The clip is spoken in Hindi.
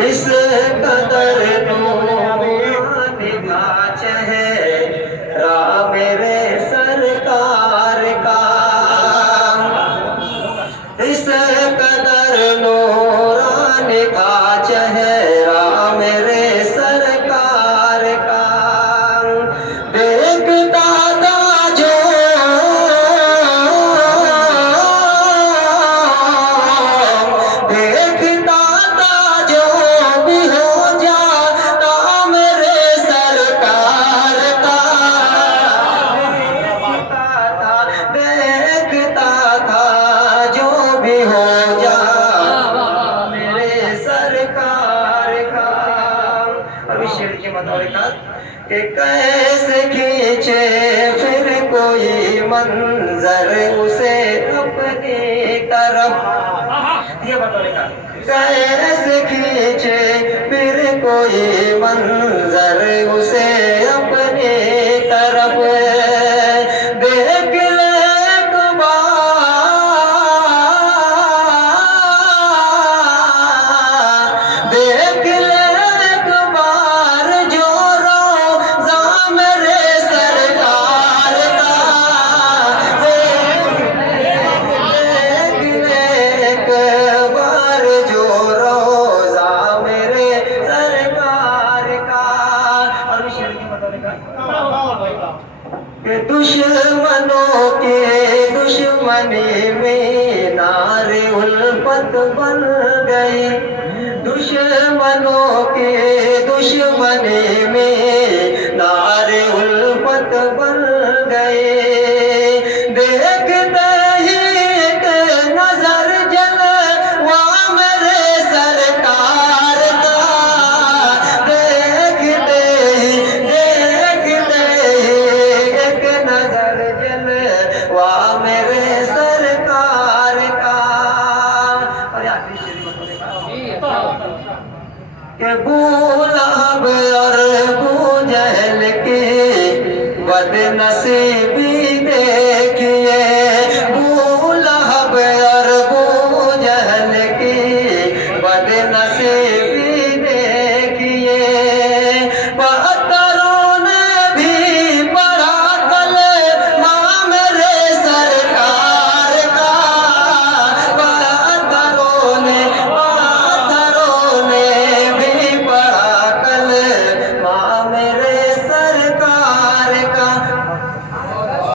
इस कदर नूरानी का चेहरा मेरे सरकार का, इस कदर नूरानी का चेहरा मेरे सरकार का। देखता था जो देखता था जो भी हो जाता मेरे सरकार का। देखता था जो भी हो जाता मेरे सरकार का। अभी शेर के मतलब कि कैसे खींचे फिर कोई मंजर उसे अपनी तरफ, ये बताओ कैसे खींचे फिर कोई मंजर उसे अपनी तरफ। देख ले एक बार, देख ले एक बार जो रोज़ा मेरे सरकार का। देख ले एक बार जो रोज़ा मेरे सरकार का। और शेर की बताने का कि दुश्मनों के दुश्मनी में नारे उल्फत बन गई, दुश्मनों के दुश्मनी में नारे उल्फत बन गए। देखते ही एक नजर जलवा मेरे सरकार का। देखते ही एक नजर जलवा मेरे सरकार का। और आखिरी शेर बताने का कि